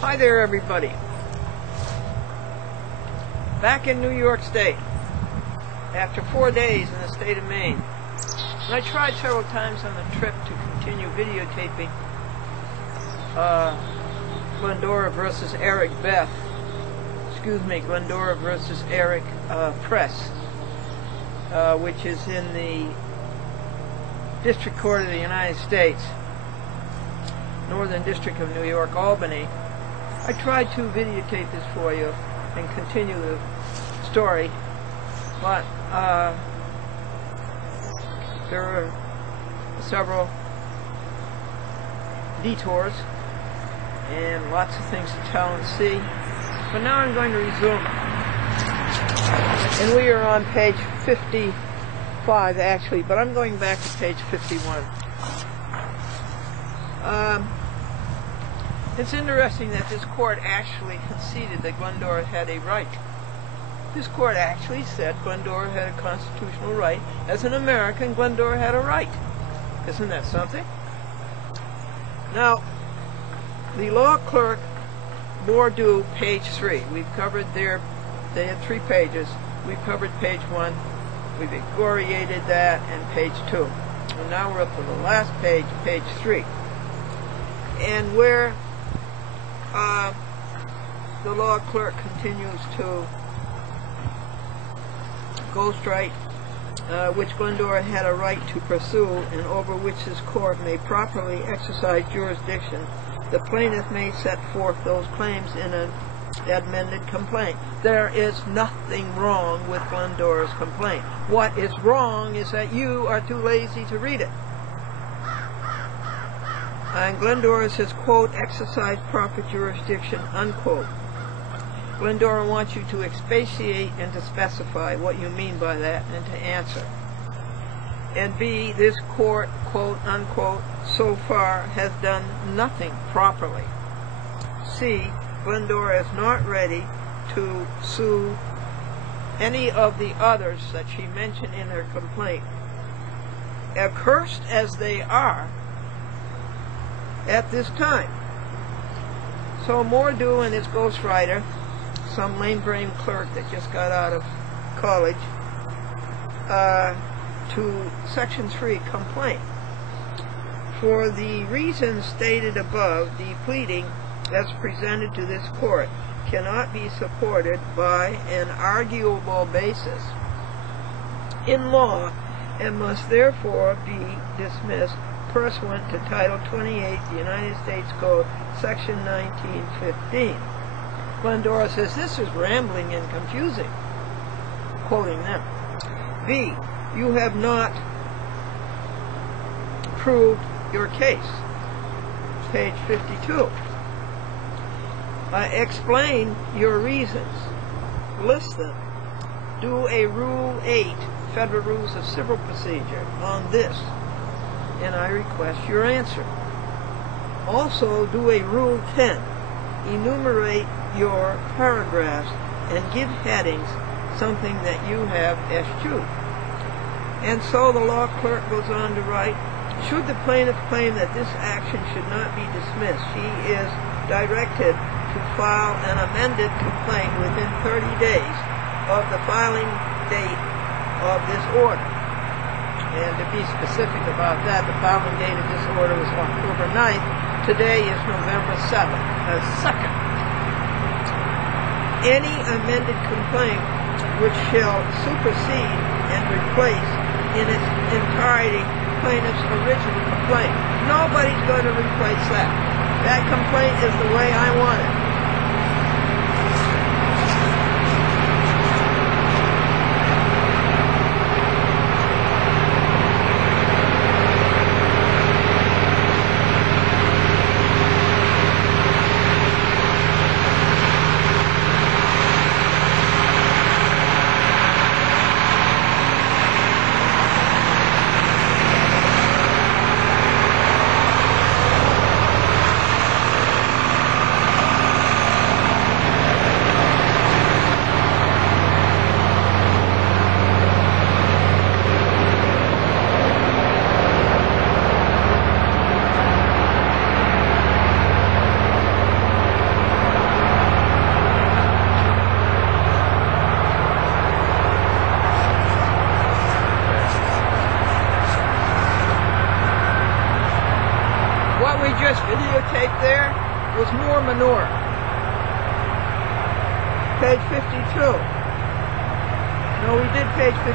Hi there, everybody. Back in New York State after 4 days in the state of Maine. And I tried several times on the trip to continue videotaping Glendora versus Eric Beth. Glendora versus Eric Press, which is in the District Court of the United States, Northern District of New York, Albany. I tried to videotape this for you and continue the story, but there were several detours and lots of things to tell and see. But now I'm going to resume. And we are on page 55 actually, but I'm going back to page 51. It's interesting that this court actually conceded that Glendora had a right. This court actually said Glendora had a constitutional right. As an American, Glendora had a right. Isn't that something? Now, the law clerk, Bordeaux, page 3. We've covered they had 3 pages. We've covered page 1. We've excoriated that, and page 2. And now we're up to the last page, page 3. And where the law clerk continues to ghostwrite, which Glendora had a right to pursue and over which this court may properly exercise jurisdiction, the plaintiff may set forth those claims in an amended complaint. There is nothing wrong with Glendora's complaint. What is wrong is that you are too lazy to read it. And Glendora says, quote, exercise proper jurisdiction, unquote. Glendora wants you to expatiate and to specify what you mean by that and to answer. And B, this court, quote, unquote, so far has done nothing properly. C, Glendora is not ready to sue any of the others that she mentioned in her complaint. Accursed as they are at this time. So Mordew and his ghostwriter, some lame-brained clerk that just got out of college, to Section 3 complaint. For the reasons stated above, the pleading as presented to this court cannot be supported by an arguable basis in law and must therefore be dismissed pursuant to Title 28, the United States Code, Section 1915. Glendora says this is rambling and confusing, quoting them. B, you have not proved your case. Page 52. Explain your reasons. List them. Do a Rule 8, Federal Rules of Civil Procedure, on this, and I request your answer. Also, do a Rule 10. Enumerate your paragraphs and give headings, something that you have eschewed. And so the law clerk goes on to write, should the plaintiff claim that this action should not be dismissed, she is directed to file an amended complaint within 30 days of the filing date of this order. And to be specific about that, the filing date of this order was October 9th. Today is November 2nd. Any amended complaint which shall supersede and replace in its entirety plaintiff's original complaint. Nobody's going to replace that. That complaint is the way I want it. we just videotaped there was more manure. Page 52. No, we did page 52.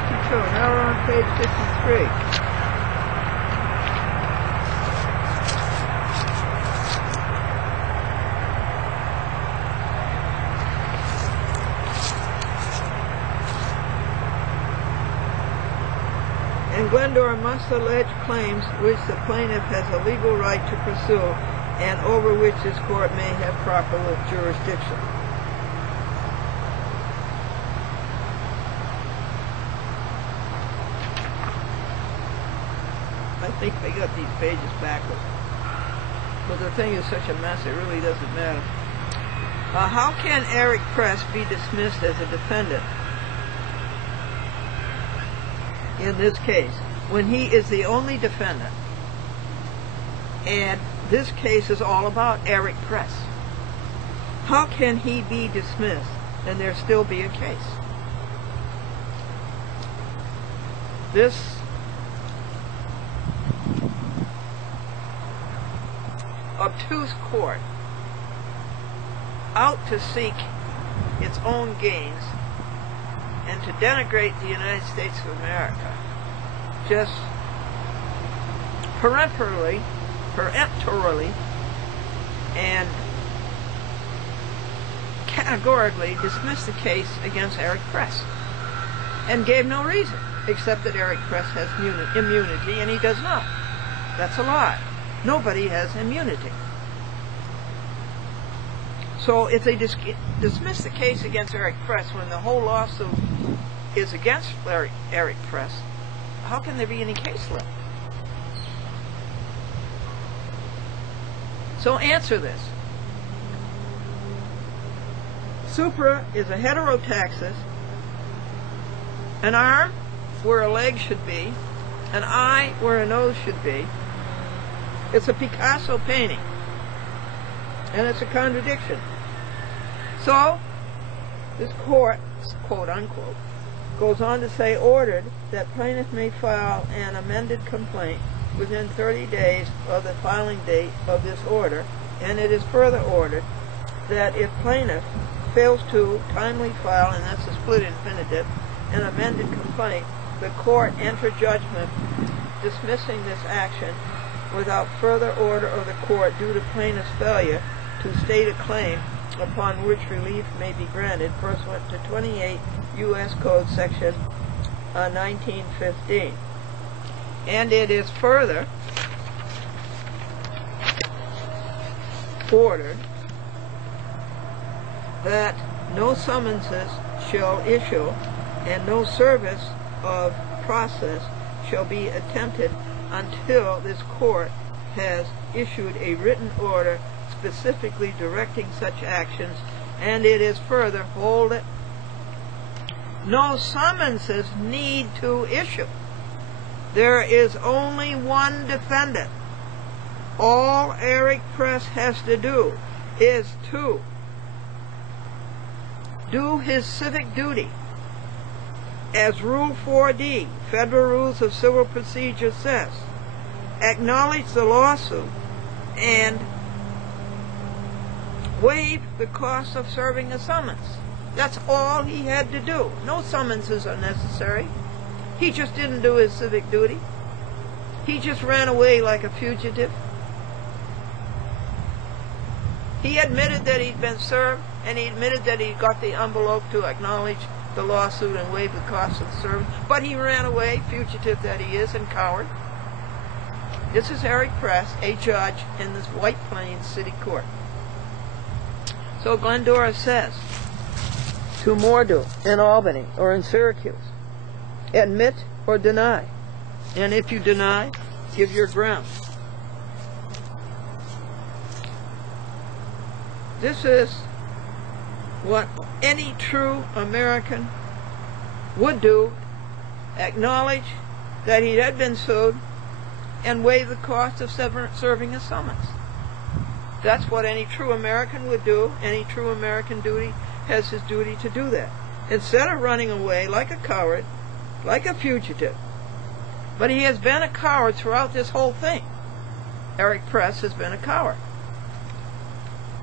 Now we're on page 53. And Glendora must allege claims which the plaintiff has a legal right to pursue and over which this court may have proper jurisdiction. I think I got these pages backwards. But the thing is such a mess, it really doesn't matter. How can Eric Press be dismissed as a defendant in this case when he is the only defendant and this case is all about Eric Press? How can he be dismissed and there still be a case? This obtuse court, out to seek its own gains and to denigrate the United States of America, just peremptorily, and categorically dismissed the case against Eric Press and gave no reason except that Eric Press has immunity and he does not. That's a lie. Nobody has immunity. So if they dismiss the case against Eric Press when the whole lawsuit is against Eric Press, how can there be any case left? So answer this. Supra is a heterotaxis, an arm where a leg should be, an eye where a nose should be. It's a Picasso painting, and it's a contradiction. So, this court, quote unquote, goes on to say, ordered that plaintiff may file an amended complaint within 30 days of the filing date of this order, and it is further ordered that if plaintiff fails to timely file, and that's a split infinitive, an amended complaint, the court enter judgment dismissing this action without further order of the court due to plaintiff's failure to state a claim upon which relief may be granted pursuant to 28 U.S. Code section 1915. And it is further ordered that no summonses shall issue and no service of process shall be attempted until this court has issued a written order specifically directing such actions, and it is further, hold it, no summonses need to issue. There is only one defendant. All Eric Press has to do is to do his civic duty as Rule 4D, Federal Rules of Civil Procedure says, acknowledge the lawsuit and waive the cost of serving a summons. That's all he had to do. No summonses are necessary. He just didn't do his civic duty. He just ran away like a fugitive. He admitted that he'd been served, and he admitted that he got the envelope to acknowledge the lawsuit and waive the cost of the service, but he ran away, fugitive that he is, and coward. This is Eric Press, a judge in this White Plains City Court. So Glendora says to Mordu in Albany or in Syracuse, admit or deny. And if you deny, give your grounds. This is what any true American would do, acknowledge that he had been sued, and waive the cost of serving a summons. That's what any true American would do. Any true American has his duty to do that. Instead of running away like a coward, like a fugitive. But he has been a coward throughout this whole thing. Eric Press has been a coward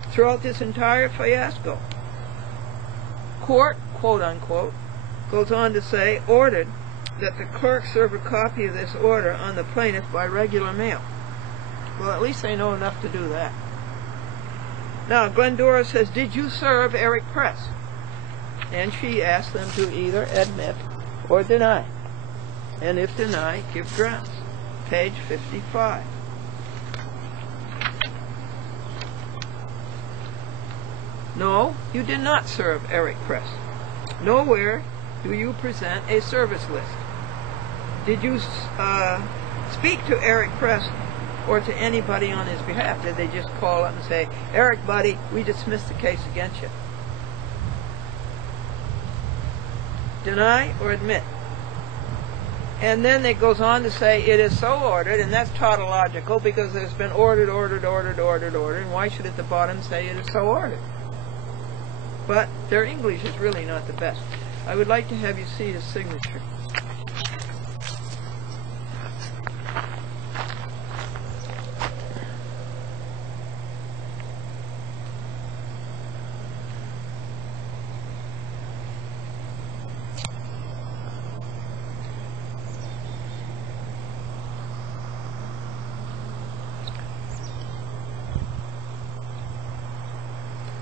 throughout this entire fiasco. Court, quote unquote, goes on to say, ordered that the clerk serve a copy of this order on the plaintiff by regular mail. Well, at least they know enough to do that. Now, Glendora says, did you serve Eric Press? And she asked them to either admit or deny. And if deny, give grounds. Page 55. No, you did not serve Eric Press. Nowhere do you present a service list. Did you speak to Eric Press or to anybody on his behalf? Did they just call up and say, Eric, buddy, we dismiss the case against you? Deny or admit? And then it goes on to say, it is so ordered, and that's tautological because there's been ordered, and why should at the bottom say it is so ordered? But their English is really not the best. I would like to have you see his signature.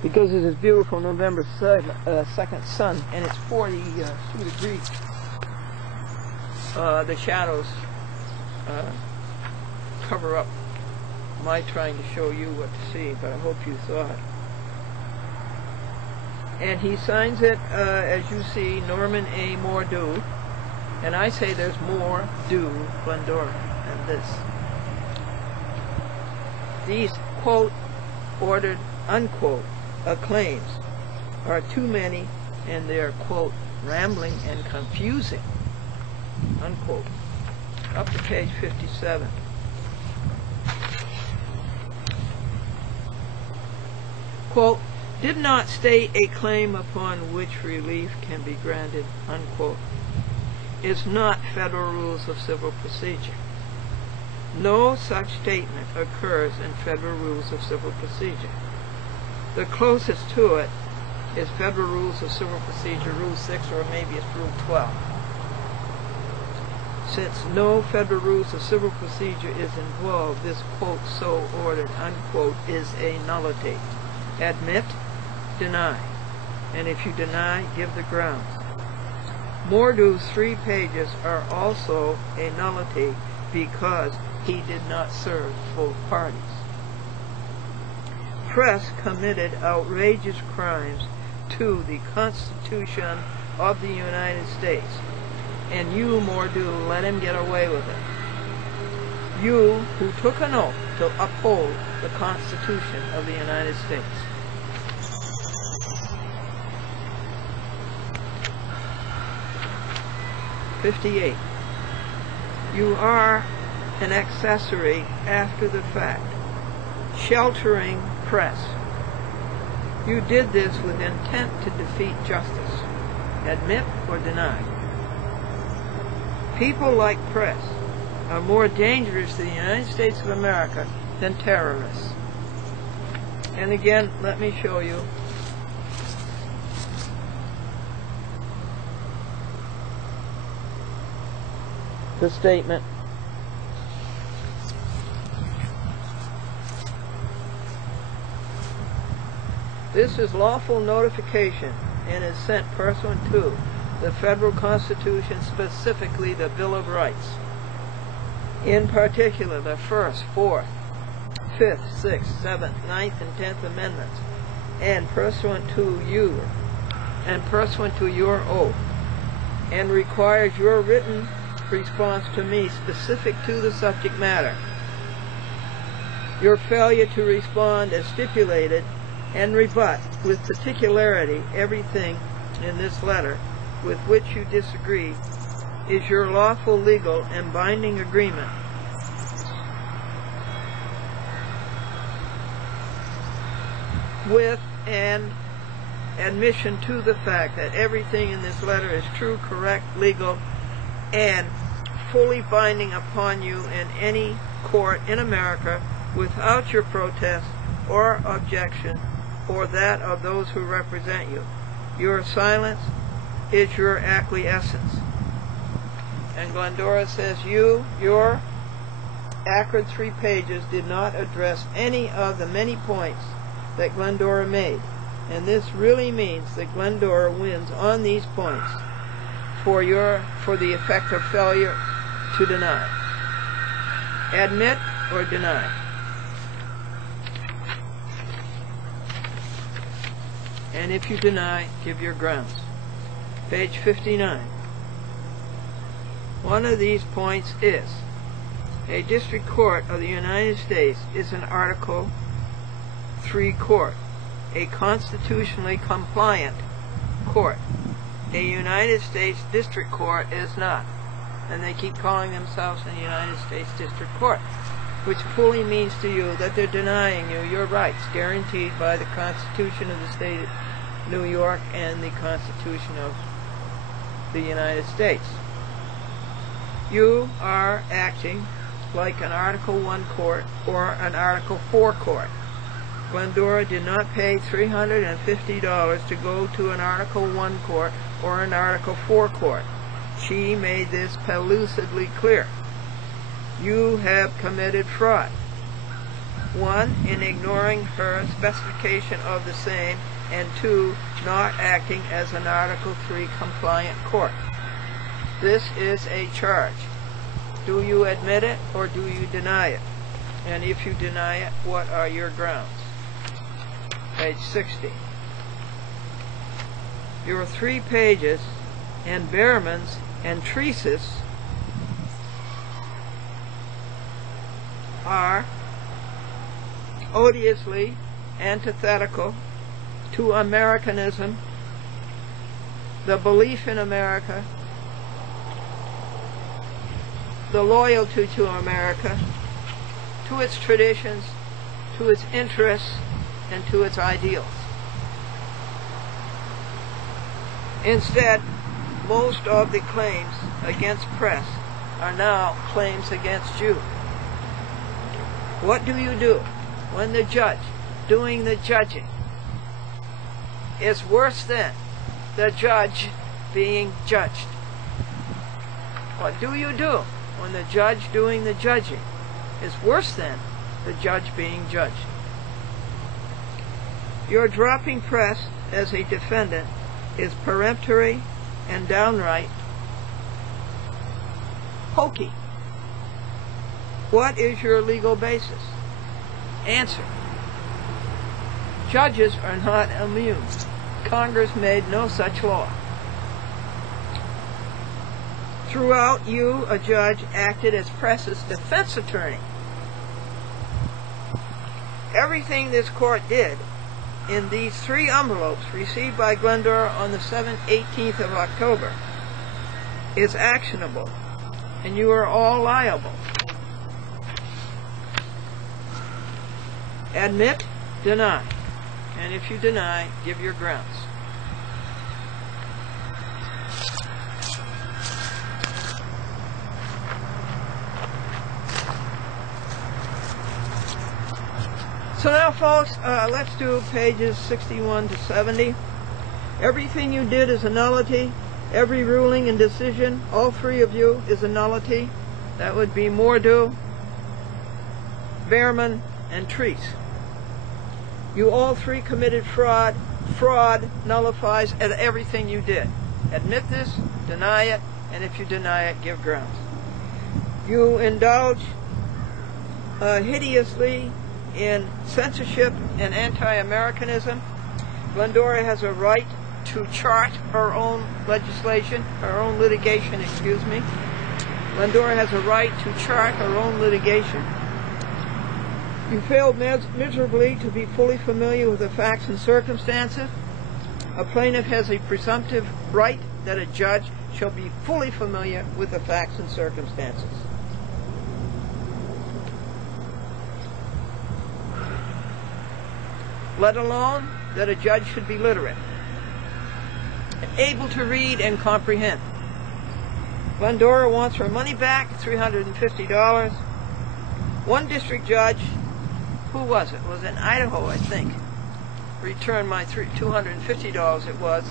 Because of this beautiful November 2nd sun, and it's 42 degrees, the shadows cover up my trying to show you what to see, but I hope you saw it. And he signs it, as you see, Norman A. Mordew, and I say there's more do Glendora than this. These, quote, ordered, unquote, claims are too many, and they're, quote, rambling and confusing, unquote. Up to page 57. Quote, did not state a claim upon which relief can be granted, unquote, is not Federal Rules of Civil Procedure. No such statement occurs in Federal Rules of Civil Procedure. The closest to it is Federal Rules of Civil Procedure, Rule 6, or maybe it's Rule 12. Since no Federal Rules of Civil Procedure is involved, this, quote, so ordered, unquote, is a nullity. Admit, deny. And if you deny, give the grounds. Mordew's 3 pages are also a nullity because he did not serve both parties. Press committed outrageous crimes to the Constitution of the United States, and you, Mordew, let him get away with it. You, who took an oath to uphold the Constitution of the United States. '58. You are an accessory after the fact, sheltering Press. You did this with intent to defeat justice. Admit or deny. People like Press are more dangerous to the United States of America than terrorists. And again, let me show you. The statement. This is lawful notification and is sent pursuant to the Federal Constitution, specifically the Bill of Rights. In particular, the 1st, 4th, 5th, 6th, 7th, 9th, and 10th Amendments, and pursuant to your oath, and requires your written response to me specific to the subject matter. Your failure to respond as stipulated and rebut with particularity everything in this letter with which you disagree is your lawful, legal, and binding agreement with an admission to the fact that everything in this letter is true, correct, legal, and fully binding upon you in any court in America without your protest or objection or that of those who represent you. Your silence is your acquiescence. And Glendora says your acrid 3 pages did not address any of the many points that Glendora made. And this really means that Glendora wins on these points for the effect of failure to deny. Admit or deny. And if you deny, give your grounds. Page 59. One of these points is, a district court of the United States is an Article 3 court, a constitutionally compliant court. A United States district court is not. And they keep calling themselves a United States district court, which fully means to you that they're denying you your rights guaranteed by the Constitution of the state of New York and the Constitution of the United States. You are acting like an Article 1 court or an Article 4 court. Glendora did not pay $350 to go to an Article 1 court or an Article 4 court. She made this pellucidly clear. You have committed fraud. 1, in ignoring her specification of the same, and 2, not acting as an Article 3 compliant court. This is a charge. Do you admit it or do you deny it? And if you deny it, what are your grounds? Page 60. Your 3 pages and Behrman's and Trease's are odiously antithetical to Americanism, the belief in America, the loyalty to America, to its traditions, to its interests, and to its ideals. Instead, most of the claims against press are now claims against you. What do you do when the judge doing the judging is worse than the judge being judged? What do you do when the judge doing the judging is worse than the judge being judged? Your dropping press as a defendant is peremptory and downright hokey. What is your legal basis? Answer. Judges are not immune. Congress made no such law. Throughout, you, a judge, acted as press's defense attorney. Everything this court did in these 3 envelopes received by Glendora on the 18th of October is actionable, and you are all liable. Admit, deny, and if you deny, give your grounds. So now, folks, let's do pages 61 to 70. Everything you did is a nullity. Every ruling and decision, all 3 of you, is a nullity. That would be Mordew, Behrman, and Treese. You all 3 committed fraud. Fraud nullifies everything you did. Admit this, deny it, and if you deny it, give grounds. You indulge hideously in censorship and anti-Americanism. Glendora has a right to chart her own legislation, her own litigation, Glendora has a right to chart her own litigation. You failed miserably to be fully familiar with the facts and circumstances. A plaintiff has a presumptive right that a judge shall be fully familiar with the facts and circumstances. Let alone that a judge should be literate, able to read and comprehend. Glendora wants her money back, $350. One district judge who was it? It was in Idaho, I think. Returned my $250 it was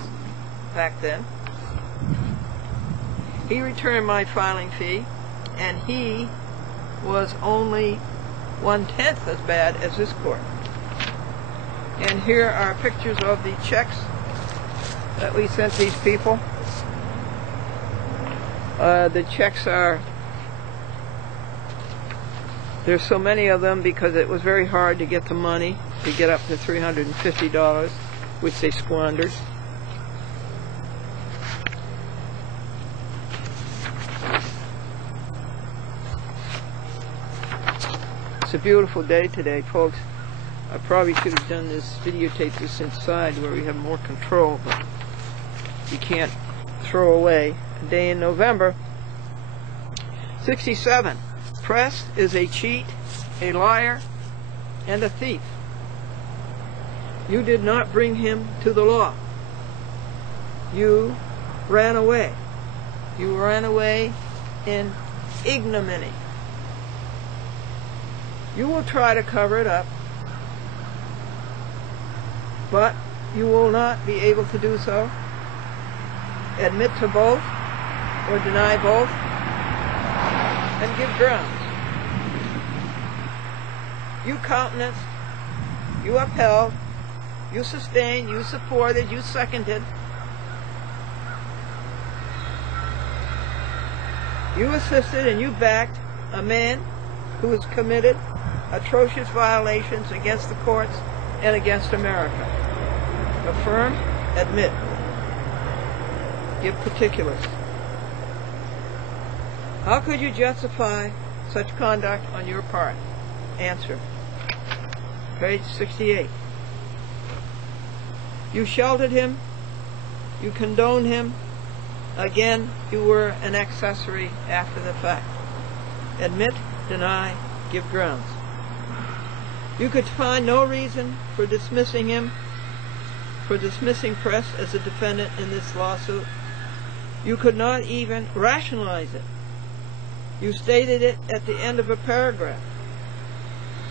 back then. He returned my filing fee, and he was only 1/10 as bad as this court. And here are pictures of the checks that we sent these people. The checks are, there's so many of them because it was very hard to get the money to get up to $350, which they squandered. It's a beautiful day today, folks. I probably should have done this, videotape this inside where we have more control, but you can't throw away a day in November. 67. Press is a cheat, a liar, and a thief. You did not bring him to the law. You ran away. You ran away in ignominy. You will try to cover it up, but you will not be able to do so. Admit to both or deny both and give grounds. You countenanced, you upheld, you sustained, you supported, you seconded. You assisted and you backed a man who has committed atrocious violations against the courts and against America. Affirm, admit. Give particulars. How could you justify such conduct on your part? Answer. Page 68. You sheltered him. You condoned him. Again, you were an accessory after the fact. Admit, deny, give grounds. You could find no reason for dismissing him, for dismissing Press as a defendant in this lawsuit. You could not even rationalize it. You stated it at the end of a paragraph.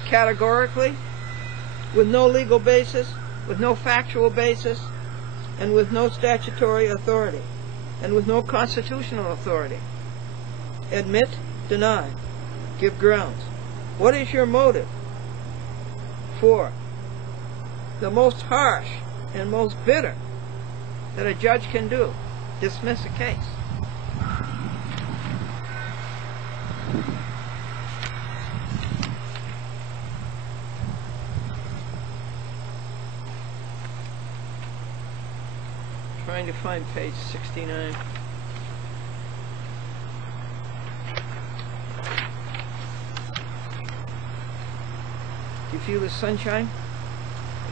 Categorically, with no legal basis, with no factual basis, and with no statutory authority, and with no constitutional authority. Admit, deny, give grounds. What is your motive? 4. The most harsh and most bitter that a judge can do, dismiss a case. Trying to find page 69. Do you feel the sunshine?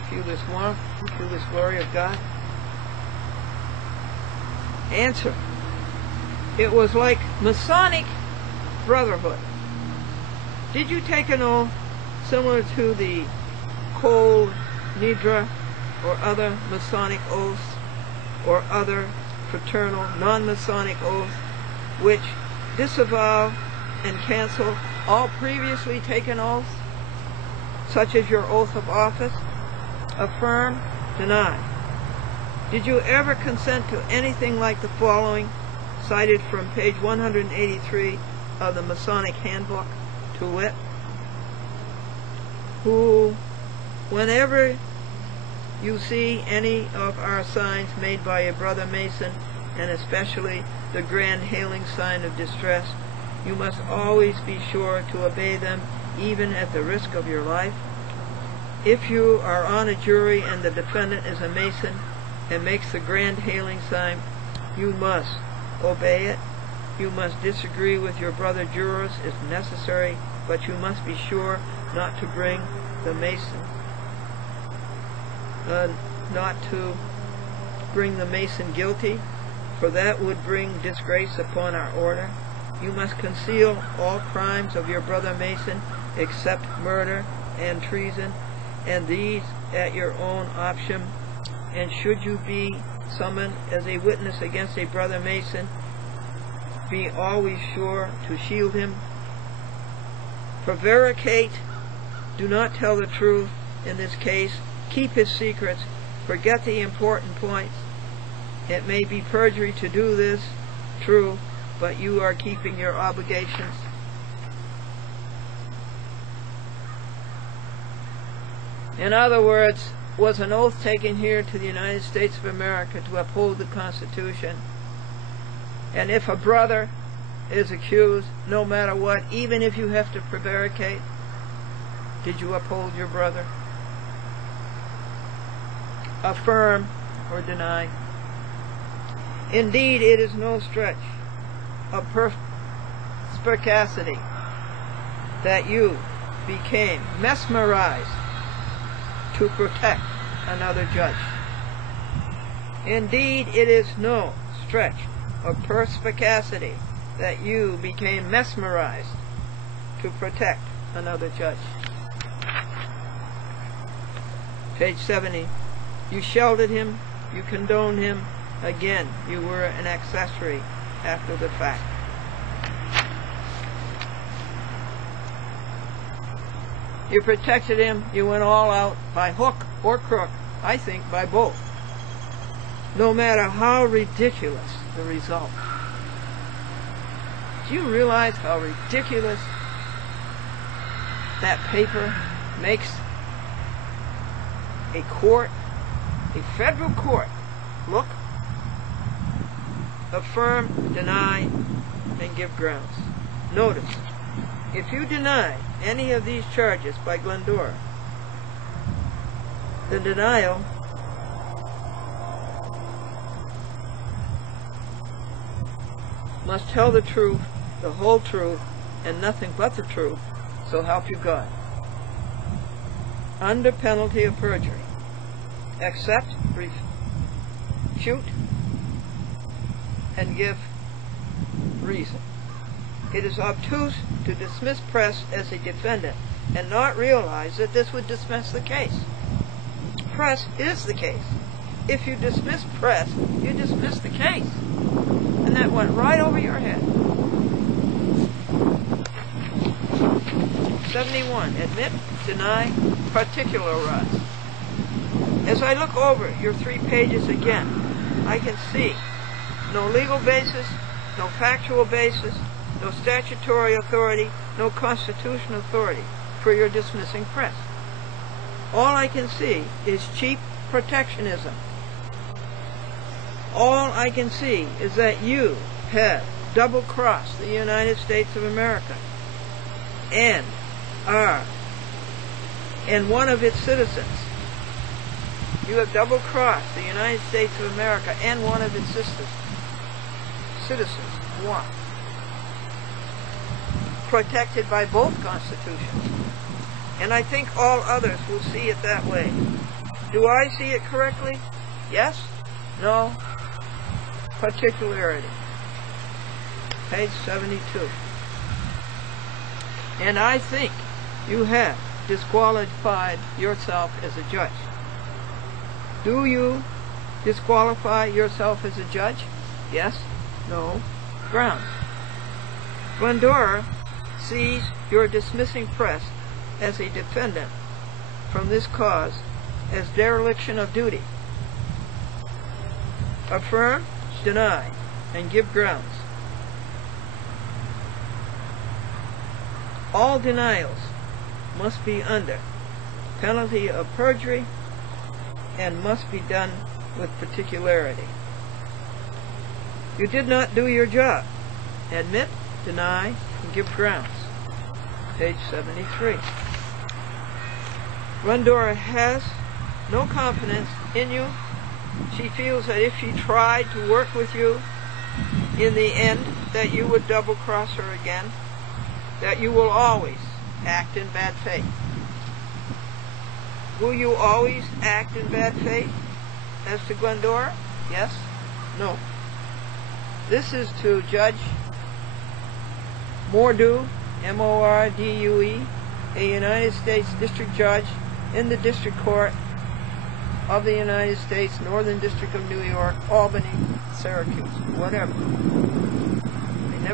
Do you feel this warmth? Do you feel this glory of God? Answer. It was like Masonic brotherhood. Did you take an oath similar to the Kol Nidra or other Masonic oaths or other fraternal non-Masonic oaths which disavow and cancel all previously taken oaths, such as your oath of office? Affirm, deny. Did you ever consent to anything like the following, cited from page 183 of the Masonic Handbook, to wit? Who, whenever you see any of our signs made by a brother Mason, and especially the grand hailing sign of distress, you must always be sure to obey them, even at the risk of your life. If you are on a jury and the defendant is a Mason and makes the grand hailing sign, you must obey it. You must disagree with your brother jurors if necessary, but you must be sure not to bring the Mason guilty, for that would bring disgrace upon our order. You must conceal all crimes of your brother Mason except murder and treason, and these at your own option. And should you be summoned as a witness against a brother Mason, be always sure to shield him. Prevaricate do not tell the truth in this case. Keep his secrets. Forget the important points. It may be perjury to do this, true, but you are keeping your obligations. In other words, was an oath taken here to the United States of America to uphold the Constitution? And if a brother is accused, no matter what, even if you have to prevaricate, did you uphold your brother? Affirm or deny? Indeed, it is no stretch of perspicacity that you became mesmerized to protect another judge. Indeed, it is no stretch of perspicacity that you became mesmerized to protect another judge. Page 70. You sheltered him, you condoned him. Again, you were an accessory after the fact. You protected him, you went all out by hook or crook, I think by both. No matter how ridiculous the result. Do you realize how ridiculous that paper makes a court, a federal court, look? Affirm, deny, and give grounds. Notice, if you deny any of these charges by Glendora, the denial must tell the truth, the whole truth, and nothing but the truth, so help you God. Under penalty of perjury. Accept, refute, and give reason. It is obtuse to dismiss press as a defendant and not realize that this would dismiss the case. Press is the case. If you dismiss press, you dismiss the case. And that went right over your head. 71. Admit, deny, particularize. As I look over your 3 pages again, I can see no legal basis, no factual basis, no statutory authority, no constitutional authority for your dismissing press. All I can see is cheap protectionism. All I can see is that you have double-crossed the United States of America and one of its citizens. You have double-crossed the United States of America and one of its citizens. One. Protected by both constitutions. And I think all others will see it that way. Do I see it correctly? Yes? No? Particularity. Page 72. And I think you have disqualified yourself as a judge. Do you disqualify yourself as a judge? Yes? No? Grounds. Glendora sees your dismissing press as a defendant from this cause as dereliction of duty. Affirm, deny, and give grounds. All denials must be under penalty of perjury and must be done with particularity. You did not do your job. Admit, deny, and give grounds. Page 73. Glendora has no confidence in you. She feels that if she tried to work with you in the end, that you would double-cross her again, that you will always act in bad faith. Will you always act in bad faith as to Glendora? Yes? No. This is to Judge Mordue, M-O-R-D-U-E, a United States District Judge in the District Court of the United States, Northern District of New York, Albany, Syracuse, whatever.